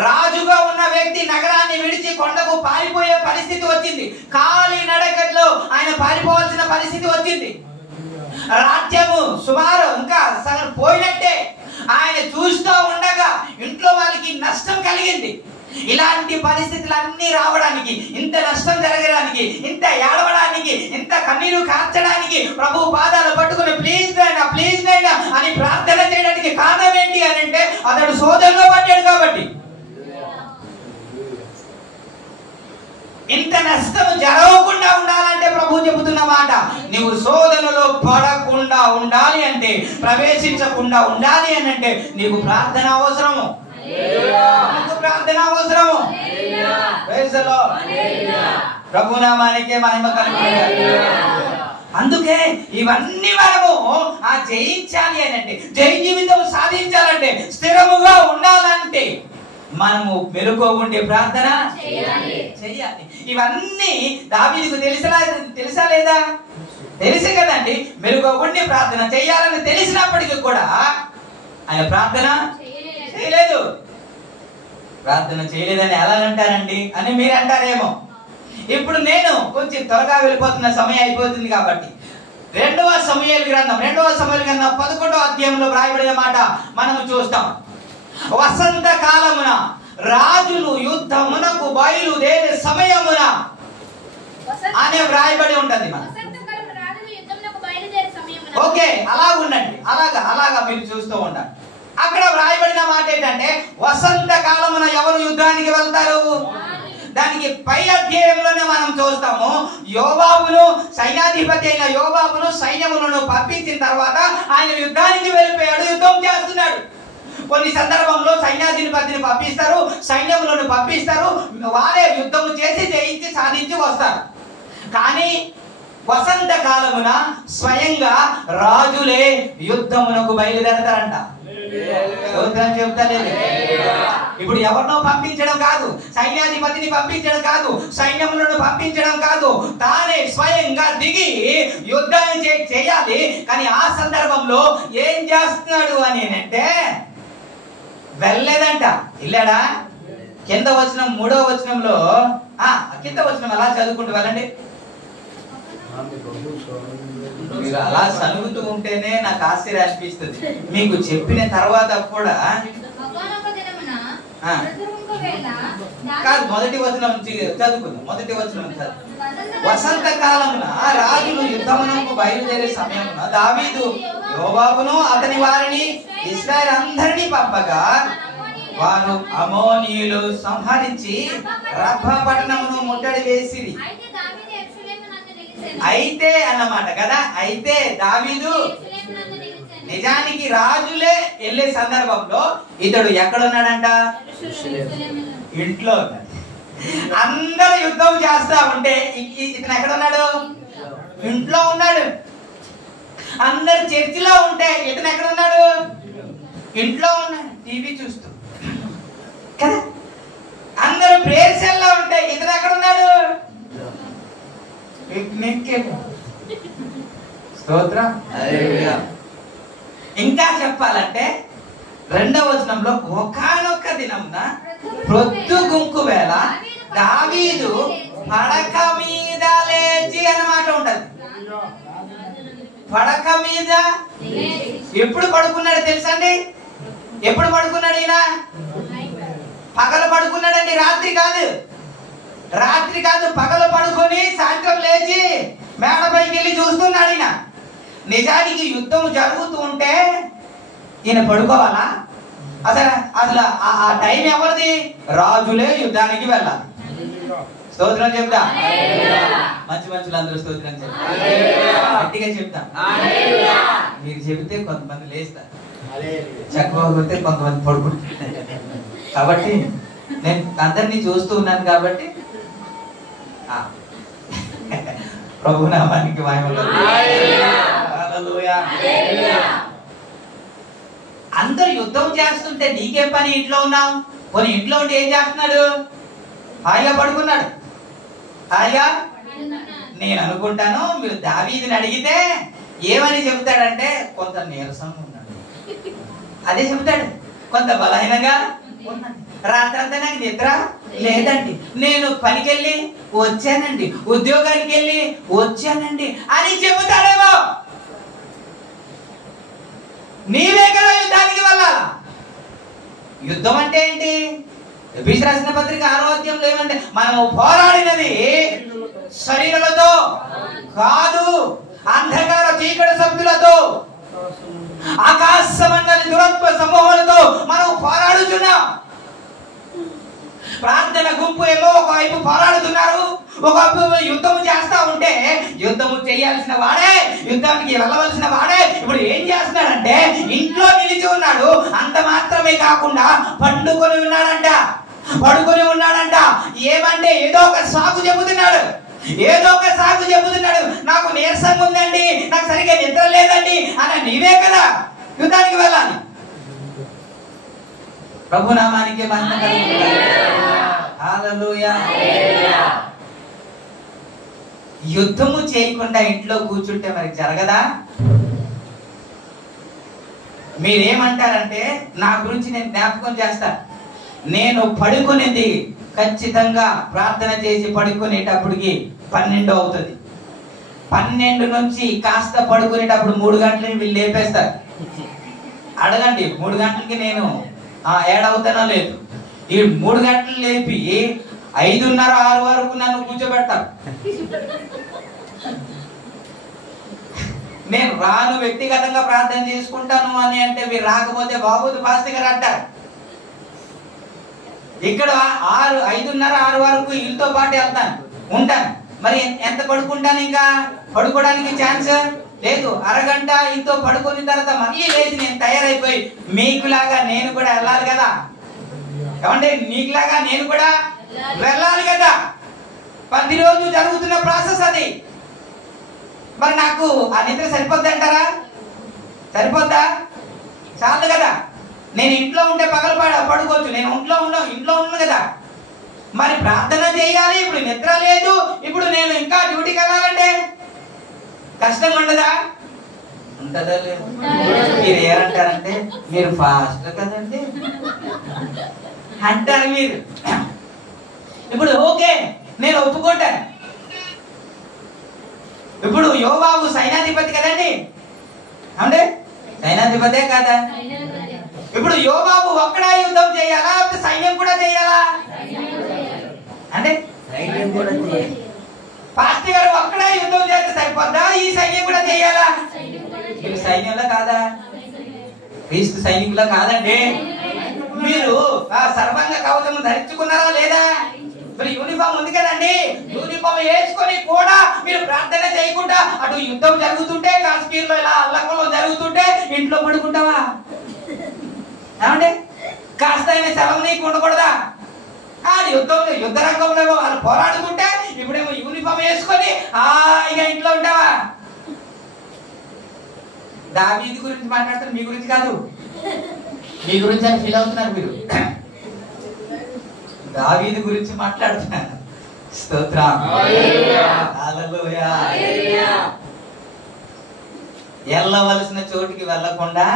రాజుగా ఉన్న వ్యక్తి నగరాన్ని విడిచి కొండకు పారిపోయే పరిస్థితి వచ్చింది. ఖాళీ నడకట్లో ఆయన పారిపోవాల్సిన పరిస్థితి వచ్చింది. రాజ్యము సుమారు ఇంకా సగం పోయినట్టే. ఆయన చూస్తూ ఉండగా ఇంట్లో వాళ్ళకి నష్టం కలిగింది. ఇలాంటి పరిస్థితులన్నీ రావడానికి, ఇంత నష్టం జరగడానికి, ఇంత ఏడవడానికి, ఇంత కన్నీరు కార్చడానికి, ప్రభు పాదాలు పట్టుకుని ప్లీజ్ నైనా ప్లీజ్ నైనా అని ప్రార్థన చేయడానికి కారణం ఏంటి అని అంటే అతడు శోధనలో పడ్డాడు కాబట్టి. ఇంత నష్టం జరగకుండా ఉండాలంటే ప్రభు చెబుతున్న మాట, నువ్వు శోధనలో పడకుండా ఉండాలి అంటే, ప్రవేశించకుండా ఉండాలి అని అంటే నీకు ప్రార్థన అవసరము. ప్రార్థన అవసరము. ప్రభునామానికే మహిమ కలుగును. అందుకే ఇవన్నీ మనము జయించాలి అని అంటే, జయ జీవితం సాధించాలంటే, స్థిరముగా ఉండాలంటే మనము మెలుకోగుండే ప్రార్థన చేయాలి. ఇవన్నీ దావీదుకు తెలుసా లేదా? తెలిసే కదండి. మెలుకోగుండే ప్రార్థన చేయాలని తెలిసినప్పటికీ కూడా ఆయన ప్రార్థన చేయలేదు. ప్రార్థన చేయలేదని ఎలా అంటారండి అని మీరు అంటారేమో. ఇప్పుడు నేను కొంచెం త్వరగా వెళ్ళిపోతున్న సమయం అయిపోతుంది కాబట్టి 2వ సమూయేలు గ్రంథం 11వ అధ్యాయంలో వ్రాయబడిన మాట మనము చూస్తాం. వసంత కాలమున రాజులు యుద్ధమునకు బయలుదేరే సమయమున అనే వ్రాయబడి ఉంటది. ఓకే, అలా ఉండండి, అలాగా మీరు చూస్తూ ఉండండి. అక్కడ వ్రాయబడిన మాట ఏంటంటే వసంత కాలమున ఎవరు యుద్ధానికి వెళ్తారు? దానికి పై అధ్యాయంలోనే మనం చూస్తాము. యోవాబును, సైన్యాధిపతి అయిన యోవాబును సైన్యములను పంపించిన తర్వాత ఆయన యుద్ధానికి వెళ్ళిపోయాడు, యుద్ధం చేస్తున్నాడు. కొన్ని సందర్భంలో సైన్యాధిపతిని పంపిస్తారు, సైన్యములను పంపిస్తారు, వారే యుద్ధము చేసి జయించి సాధించి వస్తారు. కానీ వసంత కాలమున స్వయంగా రాజులే యుద్ధమునకు బయలుదేరతారంట. చెప్తాలేదు. ఇప్పుడు ఎవరినో పంపించడం కాదు, సైన్యాధిపతిని పంపించడం కాదు, సైన్యములను పంపించడం కాదు, తానే స్వయంగా దిగి యుద్ధాన్ని చేయాలి. కానీ ఆ సందర్భంలో ఏం చేస్తున్నాడు అని అంటే వెళ్ళలేదంట. వెళ్ళాడా? కింద వచనం 3వ వచనంలో కింద వచనం అలా చదువుకుంటూ వెళ్ళండి. మీరు అలా చదువుతూ ఉంటేనే నాకు ఆశ్చర్యం అనిపిస్తుంది. మీకు చెప్పిన తర్వాత కూడా కాదు, మొదటి వచనం చదువుకుందాం. మొదటి వచనం వసంత కాలమున రాజులు యుద్ధమునకు బయలుదేరే సమయమున దావీదు యోవాబును అతని వారిని ఇశ్రాయేలు అందరినీ పంపగా వారు అమోనీయులు సంహరించి రబ్బా పట్టణమును ముట్టడి వేసిరి. అయితే అన్నమాట కదా. అయితే దావీదు నిజానికి రాజులే వెళ్ళే సందర్భంలో ఇతడు ఎక్కడున్నాడంట? ఇంట్లో ఉన్నాడు. అందరూ యుద్ధం చేస్తా ఉంటే ఇతను ఎక్కడ ఉన్నాడు? ఇంట్లో ఉన్నాడు. అందరు చర్చిలో ఉంటే ఇతను ఎక్కడ ఉన్నాడు? ఇంట్లో ఉన్నాడు, టీవీ చూస్తూ కదా. అందరూ ప్రేయర్ సెల్లో ఉంటే ఇతను ఎక్కడ ఉన్నాడు? స్తోత్రం. ఇంకా చెప్పాలంటే 2వ వచనంలో ఒకానొక దినమున ప్రొద్దు గుంకు వేళ దావీదు పడక మీద లేచి అన్నమాట ఉంటది. పడక మీద ఎప్పుడు పడుకున్నాడు తెలుసండి? ఎప్పుడు పడుకున్నాడు ఈయన? పగలు పడుకున్నాడండి, రాత్రి కాదు. రాత్రి కాదు, పగలు పడుకొని సాయంత్రం లేచి మేడపైకి వెళ్ళి చూస్తున్నాడు ఈయన. నిజానికి యుద్ధం జరుగుతూ ఉంటే ఈయన పడుకోవాలా? అసలు ఆ టైం ఎవరిది? రాజులే యుద్ధానికి వెళ్ళాలి. స్తోత్రం చెప్తా. మంచి మంచులు అందరూ స్తోత్రం చెప్తా. గట్టిగా చెప్తా. మీరు చెబితే కొంతమంది లేస్తారు, చెప్పకపోతే కొంతమంది పడుకుంటారు. కాబట్టి నేను అందరినీ చూస్తూ ఉన్నాను కాబట్టి ప్రభు నామానికి మహిమ. అందరూ యుద్ధం చేస్తుంటే నీకేం పని? ఇంట్లో ఉన్నావు. కొన్ని ఇంట్లో ఉండి ఏం చేస్తున్నాడు? హాయిగా పడుకున్నాడు. హాయిగా. నేను అనుకుంటాను మీరు దావీదుని అడిగితే ఏమని చెబుతాడంటే కొంత నీరసంగా ఉన్నాడు, అదే చెబుతాడు. కొంత బలహీనంగా ఉన్నాడు, రాత్రంతా నాకు నిద్ర లేదండి, నేను పనికెళ్ళి వచ్చానండి, ఉద్యోగానికి వెళ్ళి వచ్చానండి అని చెబుతాడేమో. నీవే కదా యుద్ధానికి వెళ్ళాలా? యుద్ధం అంటే ఏంటి? ఎఫెసీయులకు రాసిన పత్రిక 6వ అధ్యాయంలో ఏమంటే మనము పోరాడినది శరీరాలతో కాదు, అంధకార చీకటి శక్తులతో, ఆకాశ మండలి దురత్వ సమూహాలతో మనం పోరాడుతున్నాం. ప్రార్థన గుంపు ఏమో ఒకవైపు పోరాడుతున్నారు, ఒకవైపు యుద్ధం చేస్తా ఉంటే యుద్ధము చేయాల్సిన వాడే, యుద్ధానికి వెళ్ళవలసిన వాడే ఇప్పుడు ఏం చేస్తున్నాడంటే ఇంట్లో నిలిచి ఉన్నాడు. అంత మాత్రమే కాకుండా పండుకొని ఉన్నాడంట, పడుకొని ఉన్నాడంట. ఏమంటే ఏదో ఒక సాకు చెబుతున్నాడు, ఏదో ఒక సాకు చెబుతున్నాడు. నాకు నీరసంగా ఉందండి, నాకు సరిగ్గా నిద్ర లేదండి అని. నీవే కదా యుద్ధానికి వెళ్ళాలి. ప్రభు నామానికి మహిమ కలుగును. హల్లెలూయా. యుద్ధము చేయకుండా ఇంట్లో కూర్చుంటే మరి జరగదా? మీరేమంటారంటే నా గురించి నేను జ్ఞాపకం చేస్తా. నేను పడుకునేది ఖచ్చితంగా ప్రార్థన చేసి పడుకునేటప్పటికి 12 అవుతుంది. 12 నుంచి కాస్త పడుకునేటప్పుడు 3 గంటలకి వీళ్ళు లేపేస్తారు. అడగండి 3 గంటలకి నేను ఏడవుతానో లేదు. ఈ 3 గంటలు లేపి 5:30, 6 వరకు నన్ను కూర్చోబెడతారు. నేను రాను, వ్యక్తిగతంగా ప్రార్థన చేసుకుంటాను అని అంటే మీరు రాకపోతే బాగోదు పాస్టర్ గారు అంటారు. ఇక్కడ 5:30, 6 వరకు వీళ్ళతో పాటు వెళ్తాను, ఉంటాను. మరి ఎంత పడుకుంటాను? ఇంకా పడుకోవడానికి ఛాన్స్ లేదు. అరగంట ఇంతో పడుకున్న తర్వాత మళ్ళీ లేచి నేను తయారైపోయి మీకులాగా నేను కూడా వెళ్ళాలి కదా. ఏమంటే మీకులాగా నేను కూడా వెళ్ళాలి కదా. ప్రతిరోజు జరుగుతున్న ప్రాసెస్ అది. మరి నాకు ఆ నిద్ర సరిపోద్ది అంటారా? సరిపోద్దా? చాలు కదా. నేను ఇంట్లో ఉంటే పగలు పడుకోవచ్చు, నేను ఇంట్లో ఉన్నాను కదా. మరి ప్రార్థన చేయాలి, ఇప్పుడు నిద్ర లేదు, ఇప్పుడు నేను ఇంకా డ్యూటీకి వెళ్ళాలంటే కష్టంగా ఉండదా? ఉంటుందా? లేదు. మీరు ఏమంటారంటే మీరు ఫాస్ట్ కదండి అంటారు మీరు. ఇప్పుడు ఓకే, నేను ఒప్పుకుంటాను. ఇప్పుడు యోవాబు సైన్యాధిపతి కదండి, అంటే సైన్యాధిపతే కాదా? ఇప్పుడు యోవాబు ఒక్కడా యుద్ధం చేయాలా, సైన్యం కూడా చేయాలా? అంటే సైన్యం కూడా చేయాలి. పాస్టర్ గారు ఒక్కడా యుద్ధం చేస్తే సరిపోద్దా? ఈ సైన్యం కూడా చేయాలా? మీరు సైన్యంలో కాదా? క్రీస్తు సైనికులా కాదండి. మీరు సర్వంగ కవచం ధరించుకున్నారా లేదా? మరి యూనిఫామ్ ఉంది కదండి. యూనిఫామ్ వేసుకొని కూడా మీరు ప్రార్థన చేయకుండా అటు యుద్ధం జరుగుతుంటే, కాశ్మీర్ లో ఇలా అల్లకల్లో జరుగుతుంటే ఇంట్లో పడుకుంటావా? ఏమంటే కాస్త సెలవు నీకు ఉండకూడదా? అది యుద్ధ రంగంలో వాళ్ళు పోరాడుతుంటే ఇప్పుడేమో యూనిఫామ్ వేసుకొని ఇక ఇంట్లో ఉంటావా? దావీదు గురించి మాట్లాడతారు, మీ గురించి కాదు. మీ గురించి అని ఫీల్ అవుతున్నారు మీరు. దావీదు గురించి మాట్లాడుతున్నారు. స్తోత్రం. హల్లెలూయా. వెళ్ళవలసిన చోటికి వెళ్ళకుండా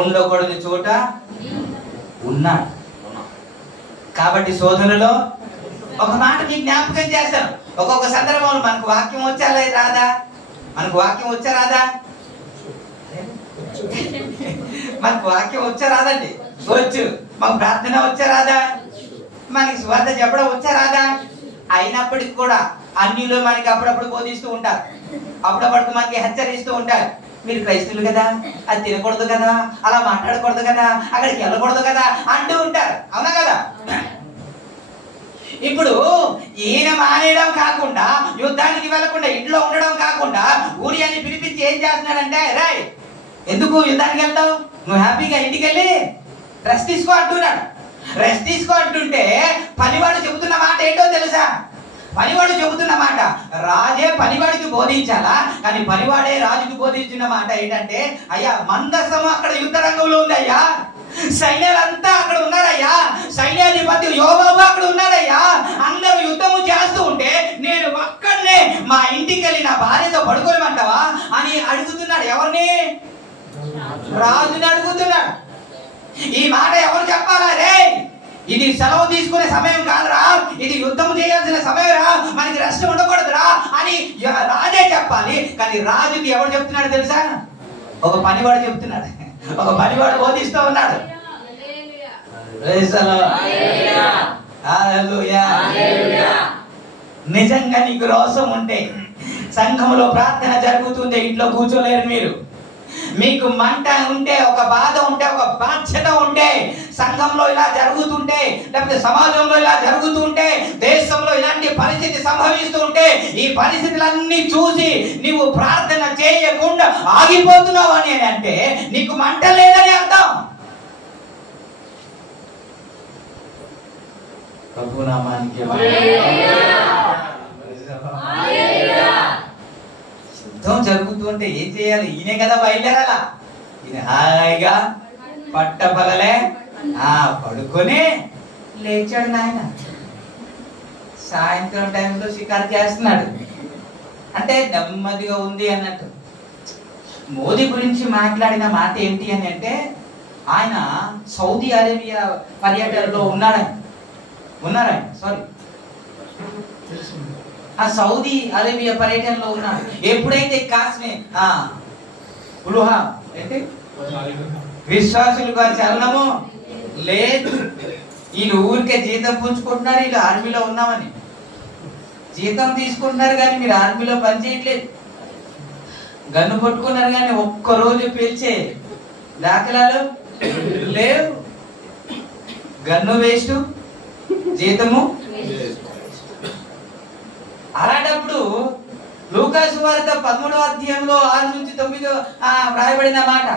ఉండకూడని చోట ఉన్నాడు. కాబట్టి శోధనలో ఒక మాట మీకు జ్ఞాపకం చేస్తాను. ఒక్కొక్క సందర్భంలో మనకు వాక్యం వచ్చా రాదా? మనకు వాక్యం వచ్చా రాదా? మనకు వాక్యం వచ్చా రాదండి? వచ్చు. మాకు ప్రార్థన వచ్చా రాదా? మనకి సువార్త చెప్పడం వచ్చా రాదా? అయినప్పటికీ కూడా అన్యులు మనకి అప్పుడప్పుడు బోధిస్తూ ఉంటారు, అప్పుడప్పుడు మనకి హెచ్చరిస్తూ ఉంటారు. మీరు క్రైస్తవులు కదా, అది తినకూడదు కదా, అలా మాట్లాడకూడదు కదా, అక్కడికి వెళ్ళకూడదు కదా అంటూ ఉంటారు. అవునా కదా? ఇప్పుడు ఈయన మానేయడం కాకుండా, యుద్ధానికి వెళ్లకుండా ఇంట్లో ఉండడం కాకుండా ఊరియాన్ని పిలిపించి ఏం చేస్తున్నాడంటే, రాయ్ ఎందుకు యుద్ధానికి వెళ్తావు, నువ్వు హ్యాపీగా ఇంటికి వెళ్ళి రెస్ట్ తీసుకో అంటున్నాడు. రెస్ట్ తీసుకో అంటుంటే పనివాడు చెబుతున్న మాట ఏంటో తెలుసా? పనివాడు చెబుతున్న మాట రాజే పనివాడికి బోధించాలా, కానీ పనివాడే రాజుకి బోధించిన మాట ఏంటంటే, అయ్యా మందసం అక్కడ యుద్ధ రంగంలో ఉంది అయ్యా, సైన్యాలంతా అక్కడ ఉన్నారయ్యా, సైన్యాధిపతి యోవాబు అక్కడ ఉన్నాడయ్యా, అందరూ యుద్ధము చేస్తూ ఉంటే నేను ఒక్కడనే మా ఇంటికి వెళ్ళి నా భార్యతో పడుకోమంటావా అని అడుగుతున్నాడు. ఎవరిని? రాజుని అడుగుతున్నాడు. ఈ మాట ఎవరు చెప్పాలా? రే ఇది సెలవు తీసుకునే సమయం కాదురా, ఇది యుద్ధం చేయాల్సిన సమయం రా, మనకి రెస్ట్ ఉండకూడదురా అని రాజే చెప్పాలి. కానీ రాజుకి ఎవరు చెప్తున్నాడు తెలుసా? ఒక పనివాడు చెప్తున్నాడు. ఒక పనివాడు బోధిస్తూ ఉన్నాడు. నిజంగా నీకు రోషం ఉంటే, సంఘంలో ప్రార్థన జరుగుతుంది, ఇంట్లో కూర్చోలేరు మీరు. మీకు మంట ఉంటే, ఒక బాధ ఉంటే, ఒక బాధ్యత ఉంటే, సంఘంలో ఇలా జరుగుతుంటే, లేకపోతే సమాజంలో ఇలా జరుగుతుంటే, దేశంలో ఇలాంటి పరిస్థితి సంభవిస్తూ ఉంటే, ఈ పరిస్థితులన్నీ చూసి నీవు ప్రార్థన చేయకుండా ఆగిపోతున్నావు అని అంటే నీకు మంట లేదని అర్థం. ప్రభునామానికి యుద్ధం జరుగుతుంటే ఏం చేయాలి? ఈయనే కదా బయలుదేరాలా. ఈయన హాయిగా పట్టపగలే పడుకొని లేచాడు నాయన. సాయంత్రం టైంలో షికారు చేస్తున్నాడు అంటే నెమ్మదిగా ఉంది అన్నట్టు. మోదీ గురించి మాట్లాడిన మాట ఏంటి అని అంటే, ఆయన సౌదీ అరేబియా పర్యటనలో ఉన్నారాయన. సారీ, ఆ సౌదీ అరేబియా పర్యటనలో ఉన్నాడు. ఎప్పుడైతే కాశ్మీర్ ఏంటి విశ్వాసులుగా చలనము లేదు. వీళ్ళు ఊరికే జీతం పుంజుకుంటున్నారు, వీళ్ళు ఆర్మీలో ఉన్నామని జీతం తీసుకుంటున్నారు, కానీ మీరు ఆర్మీలో పనిచేయట్లేదు. గన్ను పట్టుకున్నారు కానీ ఒక్కరోజు పేల్చే దాఖలాలు లేవు. గన్ను వేస్ట్, జీతము. అలాంటప్పుడు లూకా సువార్త 13వ అధ్యాయంలో 6 నుంచి 9 వ్రాయబడిన మాట,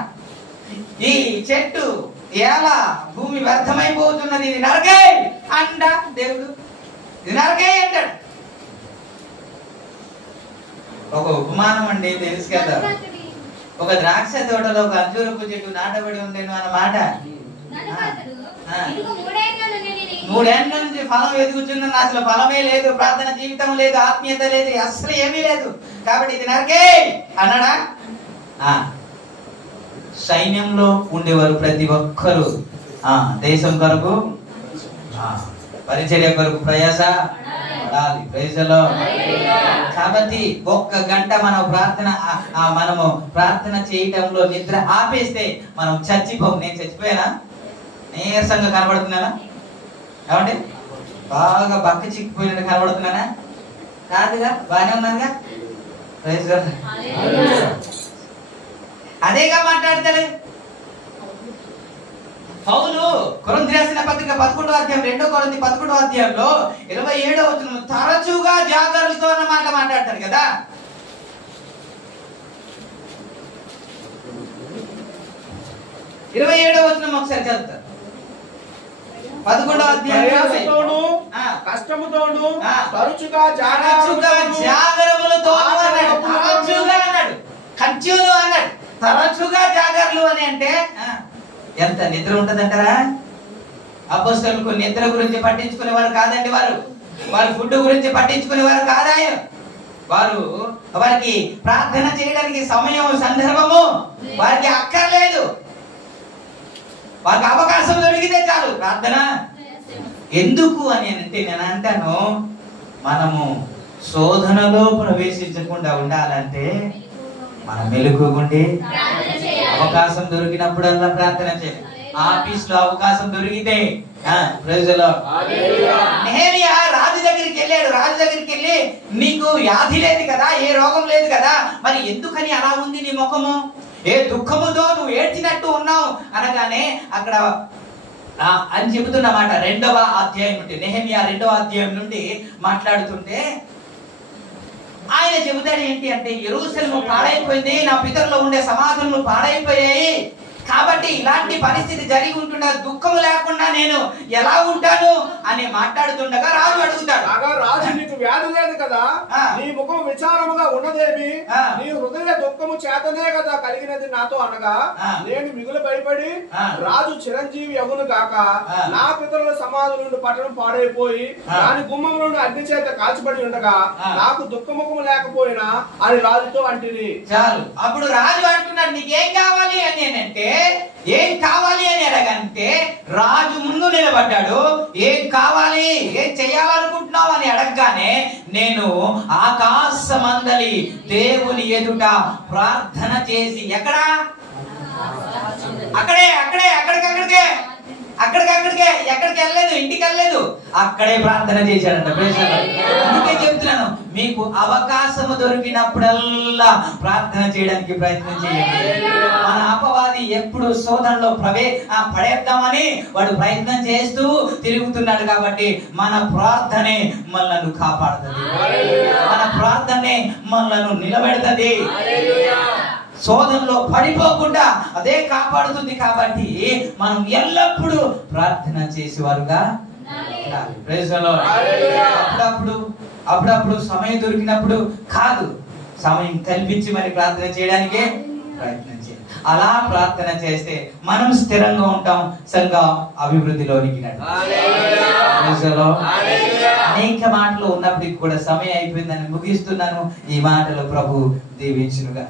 ఈ చెట్టు ఎలా భూమి వ్యర్థమైపోతున్నది, ఇది నరకే అంట దేవుడు. ఇది నరకే అంటాడు. ఒక ఉపమానం అండి, తెలుసు కదా. ఒక ద్రాక్ష తోటలో ఒక అంజూరపు చెట్టు నాటబడి ఉండేను అన్నమాట. 3 ఏళ్ల నుంచి ఫలం ఎదుగుతున్నా, అసలు ఫలమే లేదు, ప్రార్థన జీవితం లేదు, ఆత్మీయత లేదు, అసలు ఏమీ లేదు. కాబట్టి ఇది నరకే అన్నాడా? సైన్యంలో ఉండేవారు ప్రతి ఒక్కరు దేశం కొరకు, పరిచర్య కొరకు ప్రయాస పడాలి. ప్రైజ్లో. కాబట్టి 1 గంట మనము ప్రార్థన చేయటంలో నిద్ర ఆపేస్తే మనం చచ్చిపోం. నేను చచ్చిపోయానా? నీరసంగా కనబడుతున్నానా? ఏమండి, బాగా బక్క చిక్కిపోయినట్టు కనబడుతున్నానా? కాదుగా, బాగానే ఉన్నానుగా. Praise God. అదేగా మాట్లాడతాడు పౌలు. కొరింథీ రాసిన పత్రిక 11వ అధ్యాయం 2 కొరింథీ 11వ అధ్యాయంలో 27వ వచనం తరచుగా జాగరులతో అన్న మాట మాట్లాడతాడు కదా. ఇరవై 27వ వచనం ఒకసారి చదువుతారు. 11వ అధ్యాయంలో కష్టముతోను తరచుగా జాగరములతో అన్నాడు. తరచుగా అన్నాడు, కంటిన్యూ అన్నాడు. తరచుగా జాగర్లు అని అంటే ఎంత నిద్ర ఉంటదంటారా? అపోస్తలులకు నిద్ర గురించి పట్టించుకునేవారు కాదండి. వారు ఫుడ్ గురించి పట్టించుకునేవారు కాదు. వారికి ప్రార్థన చేయడానికి సమయం, సందర్భము వారికి అక్కర్లేదు. వారికి అవకాశం దొరికితే చాలు ప్రార్థన. ఎందుకు అని అంటే నేను అంటాను, మనము శోధనలో ప్రవేశించకుండా ఉండాలంటే మనం మెలకువగుండి అవకాశం దొరికినప్పుడల్లా ప్రార్థన చేయాలి. ఆఫీస్ లో అవకాశం దొరికితే నెహెమియా రాజు దగ్గరికి వెళ్ళాడు. రాజు దగ్గరికి వెళ్ళి, నీకు వ్యాధి లేదు కదా, ఏ రోగం లేదు కదా, మరి ఎందుకని అలా ఉంది నీ ముఖము, ఏ దుఃఖముతో నువ్వు ఏడ్చినట్టు ఉన్నావు అనగానే అక్కడ అని చెబుతున్నమాట. 2వ అధ్యాయం నుండి, నెహెమియా 2వ అధ్యాయం నుండి మాట్లాడుతుంటే ఆయన చెబుతాడు ఏంటి అంటే, యెరూషలేము పాడైపోయింది, నా పితరులో ఉండే సమాధులు పాడైపోయాయి, కాబట్టి ఇలాంటి పరిస్థితి జరిగి ఉంటుండగా దుఃఖం లేకుండా నేను ఎలా ఉంటాను అని మాట్లాడుతుండగా రాజు అడుగుతాడు, రాజు నీకు వ్యాధి లేదు కదా, నీ ముఖం విచారముగా ఉన్నదేమి, నీ హృదయ దుఃఖము చేతనే కదా కలిగినది నాతో అనగా, నేను మిగులు భయపడి రాజు చిరంజీవి అగును గాక, నా పితరుల సమాధుల నుండి పట్టణం పాడైపోయి దాని గుమ్మం నుండి అగ్ని చేత కాల్చబడి ఉండగా నాకు దుఃఖముఖము లేకపోయినా అని రాజుతో అంటిని. చాలు. అప్పుడు రాజు అంటున్నాడు, నీకేం కావాలి అని అంటే, ఏం కావాలి అని అడగంటే రాజు ముందు నిలబడ్డాడు. ఏం కావాలి, ఏం చేయాలనుకుంటున్నావు అని అడగగానే, నేను ఆకాశమందలి దేవుని ఎదుట ప్రార్థన చేసి, ఎక్కడికి వెళ్ళలేదు, ఇంటికి వెళ్ళలేదు, అక్కడే ప్రార్థన చేశాడంట. అందుకే చెప్తున్నాను, మీకు అవకాశం దొరికినప్పుడల్లా ప్రార్థన చేయడానికి ప్రయత్నం చేయండి. మన అపవాది ఎప్పుడు శోధనలో పడేద్దామని వాడు ప్రయత్నం చేస్తూ తిరుగుతున్నాడు. కాబట్టి మన ప్రార్థనే మనల్ని కాపాడుతుంది, మన ప్రార్థనే మనల్ని నిలబెడుతుంది, శోధనలో పడిపోకుండా అదే కాపాడుతుంది. కాబట్టి మనం ఎల్లప్పుడూ ప్రార్థన చేసేవారుగా అప్పుడప్పుడు సమయం దొరికినప్పుడు కాదు, సమయం కల్పించి మరి ప్రార్థన చేయడానికే ప్రయత్నం చేయాలి. అలా ప్రార్థన చేస్తే మనం స్థిరంగా ఉంటాం, సంఘం అభివృద్ధిలోనికి అనేక మాటలు ఉన్నప్పటికీ కూడా సమయం అయిపోయిందని ముగిస్తున్నాను. ఈ మాటలు ప్రభు దీవించునుగా.